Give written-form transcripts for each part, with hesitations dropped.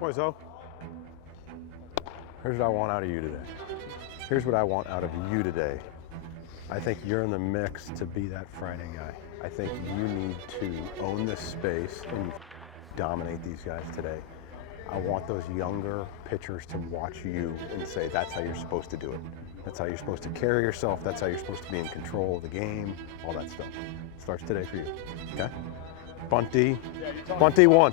Boys, Zo. Here's what I want out of you today. Here's what I want out of you today. I think you're in the mix to be that Friday guy. I think you need to own this space and dominate these guys today. I want those younger pitchers to watch you and say, that's how you're supposed to do it. That's how you're supposed to carry yourself. That's how you're supposed to be in control of the game, all that stuff. It starts today for you, okay? Bunty, Bunty 1.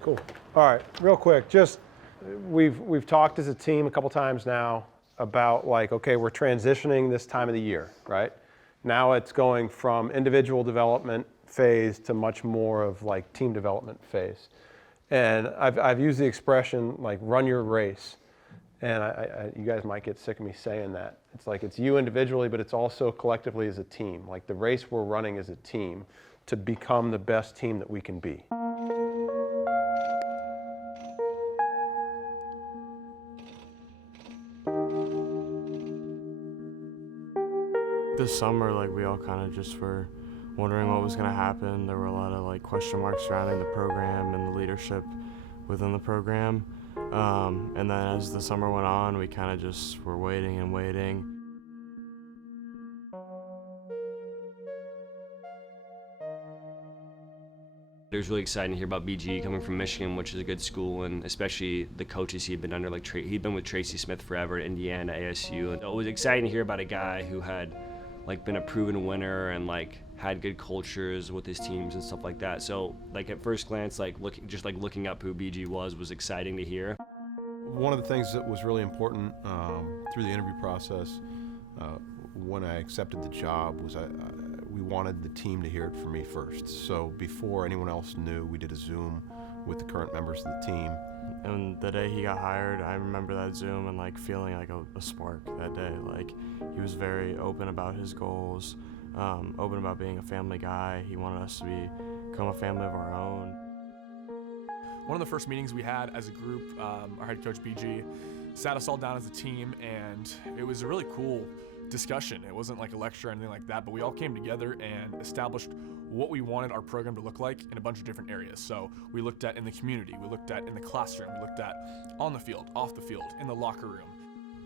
Cool. All right, real quick, just we've talked as a team a couple times now about like, okay, we're transitioning this time of the year, right? Now it's going from individual development phase to much more of like team development phase. And I've used the expression like run your race. And you guys might get sick of me saying that. It's like it's you individually, but it's also collectively as a team. Like the race we're running as a team to become the best team that we can be. This summer, like we all kind of just were wondering what was going to happen. There were a lot of like question marks surrounding the program and the leadership within the program. And then as the summer went on, we kind of just were waiting and waiting. It was really exciting to hear about BG coming from Michigan, which is a good school, and especially the coaches he'd been under. Like he'd been with Tracy Smith forever at Indiana, ASU. And it was exciting to hear about a guy who had like been a proven winner and like had good cultures with his teams and stuff like that. So like at first glance, like looking up who BG was exciting to hear. One of the things that was really important through the interview process when I accepted the job was we wanted the team to hear it from me first. So before anyone else knew, we did a Zoom with the current members of the team. And the day he got hired, I remember that Zoom and like feeling like a spark that day. Like he was very open about his goals, open about being a family guy. He wanted us to become a family of our own. One of the first meetings we had as a group, our head coach BG sat us all down as a team, and it was a really cool discussion. It wasn't like a lecture or anything like that, but we all came together and established what we wanted our program to look like in a bunch of different areas. So we looked at in the community, we looked at in the classroom, we looked at on the field, off the field, in the locker room.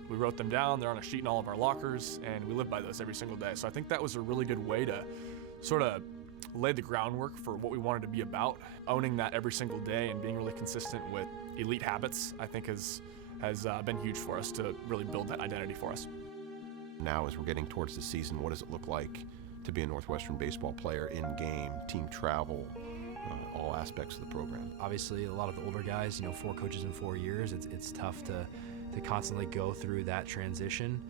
We wrote them down, they're on a sheet in all of our lockers, and we live by those every single day. So I think that was a really good way to sort of lay the groundwork for what we wanted to be about. Owning that every single day and being really consistent with elite habits, I think has been huge for us to really build that identity for us. Now as we're getting towards the season, what does it look like to be a Northwestern baseball player in game, team travel, all aspects of the program? Obviously, a lot of the older guys, 4 coaches in 4 years, it's tough to constantly go through that transition.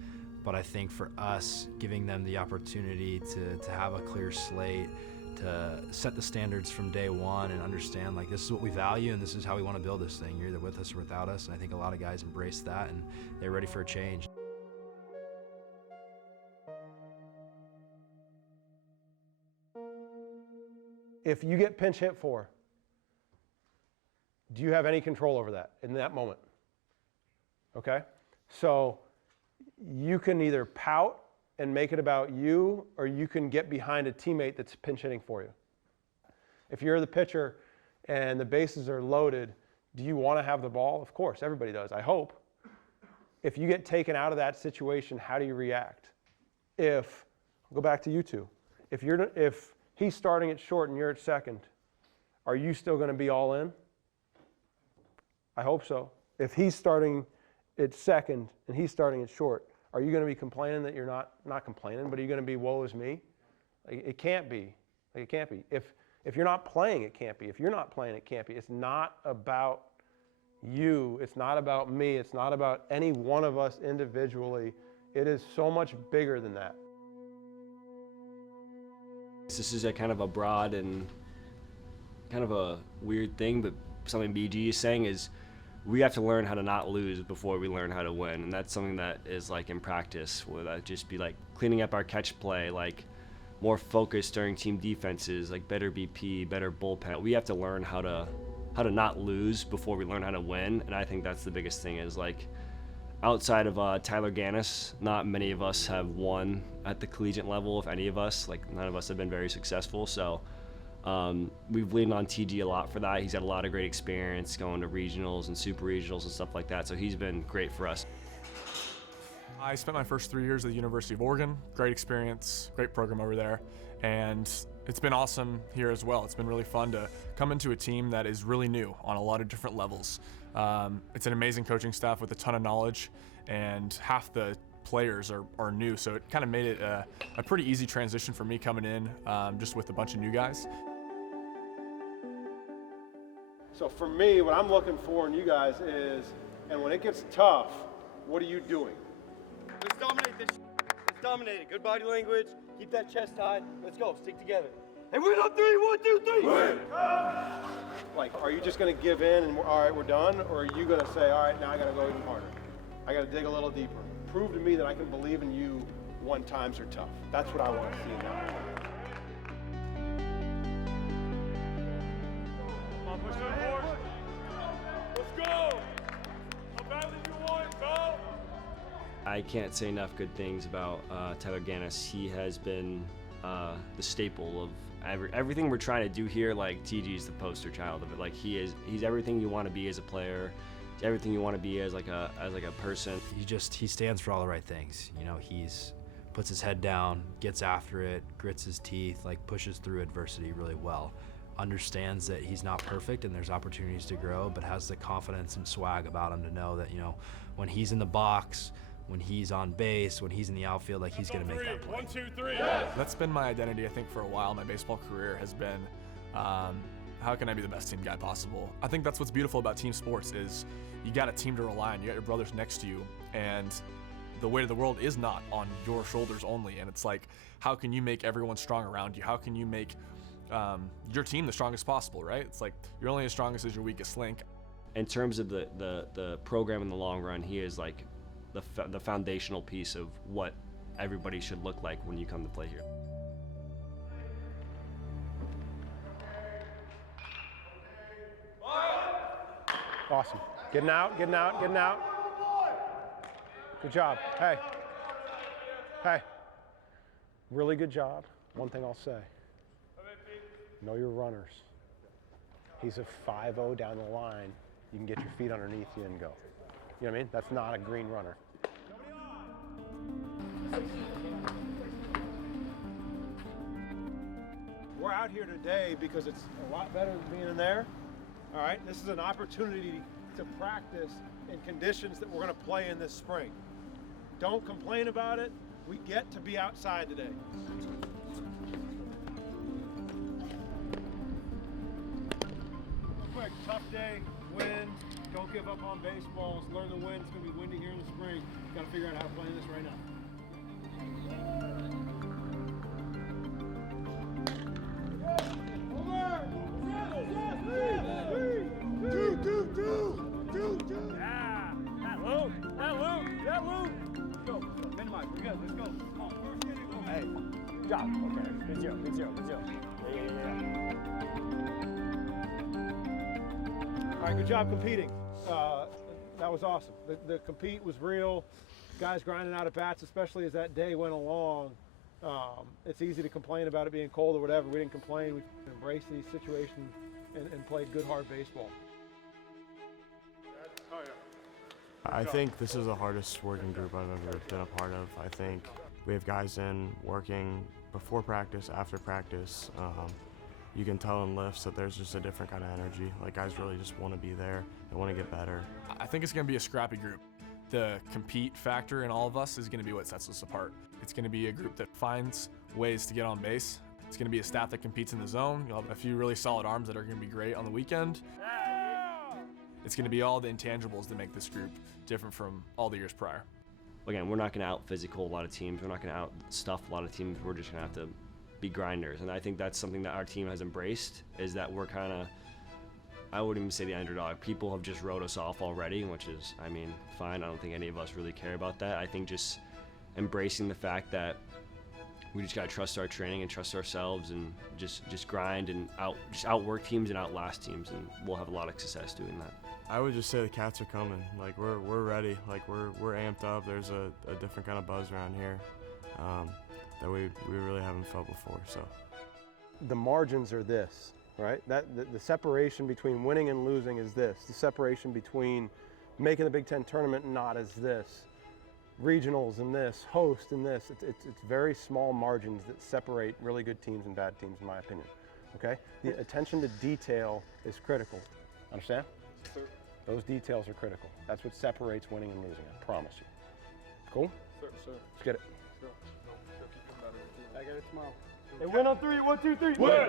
But I think for us, giving them the opportunity to have a clear slate, to set the standards from day one and understand like this is what we value and this is how we want to build this thing. You're either with us or without us. And I think a lot of guys embrace that and they're ready for a change. If you get pinch hit for, do you have any control over that in that moment? Okay? So you can either pout and make it about you, or you can get behind a teammate that's pinch hitting for you. If you're the pitcher and the bases are loaded, do you want to have the ball? Of course, everybody does, I hope. If you get taken out of that situation, how do you react? I'll go back to you two. If he's starting at short and you're at second, are you still going to be all in? I hope so. If he's starting at second and he's starting at short, are you going to be complaining that you're not complaining, but are you going to be woe is me? Like, it can't be. Like, it can't be. If you're not playing, it can't be. If you're not playing, it can't be. It's not about you. It's not about me. It's not about any one of us individually. It is so much bigger than that. This is a kind of a broad and kind of a weird thing, but something BG is saying is we have to learn how to not lose before we learn how to win. And that's something that is like in practice, where that just be like cleaning up our catch play, like more focus during team defenses, like better BP, better bullpen. We have to learn how to not lose before we learn how to win. And I think that's the biggest thing is like, outside of Tyler Gannis, not many of us have won at the collegiate level, if any of us. Like, none of us have been very successful. So we've leaned on TG a lot for that. He's had a lot of great experience going to regionals and super regionals and stuff like that. So he's been great for us. I spent my first 3 years at the University of Oregon. Great experience, great program over there. And it's been awesome here as well. It's been really fun to come into a team that is really new on a lot of different levels. It's an amazing coaching staff with a ton of knowledge, and half the players are new, so it kind of made it a pretty easy transition for me coming in just with a bunch of new guys. So for me, what I'm looking for in you guys is, and when it gets tough, what are you doing? Let's dominate this. Let's dominate it. Good body language. Keep that chest high. Let's go. Stick together. Hey, win on three. 1, 2, 3. Win. Like, are you just going to give in and all right, we're done? Or are you going to say, all right, now I got to go even harder. I got to dig a little deeper. Prove to me that I can believe in you when times are tough. That's what I want to see now. Come on, push that forward. Let's go. How badly you want it, go. I can't say enough good things about Tyler Gannis. He has been the staple of everything we're trying to do here. Like, TG's the poster child of it. Like, he's everything you want to be as a player. He's everything you want to be as like a person. He stands for all the right things. You know, he's puts his head down, gets after it, grits his teeth, like pushes through adversity really well. Understands that he's not perfect and there's opportunities to grow, but has the confidence and swag about him to know that, you know, when he's in the box, when he's on base, when he's in the outfield, like, he's going to make that play. 1, 2, 3. That's been my identity, I think, for a while. My baseball career has been, how can I be the best team guy possible? I think that's what's beautiful about team sports is you got a team to rely on. You got your brothers next to you, and the weight of the world is not on your shoulders only. And it's like, how can you make everyone strong around you? How can you make your team the strongest possible, right? It's like, you're only as strong as your weakest link. In terms of the program in the long run, he is like the foundational piece of what everybody should look like when you come to play here. Awesome. Getting out, getting out, getting out. Good job. Hey. Hey. Really good job. One thing I'll say. Know your runners. He's a 5-0 down the line. You can get your feet underneath you and go. You know what I mean? That's not a green runner. We're out here today because it's a lot better than being in there. All right, this is an opportunity to practice in conditions that we're going to play in this spring. Don't complain about it. We get to be outside today. Quick, tough day, wind. Don't give up on baseballs. Learn the wind. It's going to be windy here in the spring. Got to figure out how to play in this right now. Yeah. That loop. That loop. Go. Minimize. We're good. Let's go. Come on. First inning. Go. Hey. Good job. Okay. Good zero. Good zero. Good zero. Yeah. All right, good job competing. That was awesome. The compete was real. Guys grinding out at bats, especially as that day went along. It's easy to complain about it being cold or whatever. We didn't complain. We embraced these situations and played good, hard baseball. I think this is the hardest working group I've ever been a part of. I think we have guys in working before practice, after practice. You can tell in lifts that there's just a different kind of energy. Like, guys really just want to be there. They want to get better. I think it's going to be a scrappy group. The compete factor in all of us is going to be what sets us apart. It's going to be a group that finds ways to get on base. It's going to be a staff that competes in the zone. You'll have a few really solid arms that are going to be great on the weekend. It's going to be all the intangibles that make this group different from all the years prior. Again, we're not going to out physical a lot of teams. We're not going to out stuff a lot of teams. We're just going to have to be grinders. And I think that's something that our team has embraced, is that we're kind of, I wouldn't even say the underdog. People have just wrote us off already, which is, I mean, fine. I don't think any of us really care about that. I think just embracing the fact that we just got to trust our training and trust ourselves and just grind and outwork teams and outlast teams, and we'll have a lot of success doing that. I would just say the Cats are coming. Like we're ready. Like we're amped up. There's a different kind of buzz around here that we really haven't felt before. So The margins are this, right? The separation between winning and losing is this. The separation between making the Big Ten tournament and not is this. Regionals and this, host and this. It's very small margins that separate really good teams and bad teams, in my opinion. Okay? The attention to detail is critical. Understand? Sir. Those details are critical. That's what separates winning and losing, I promise you. Cool? Sir. Let's get it. I got it tomorrow. Hey, win on 3. 1, 2, 3. Win!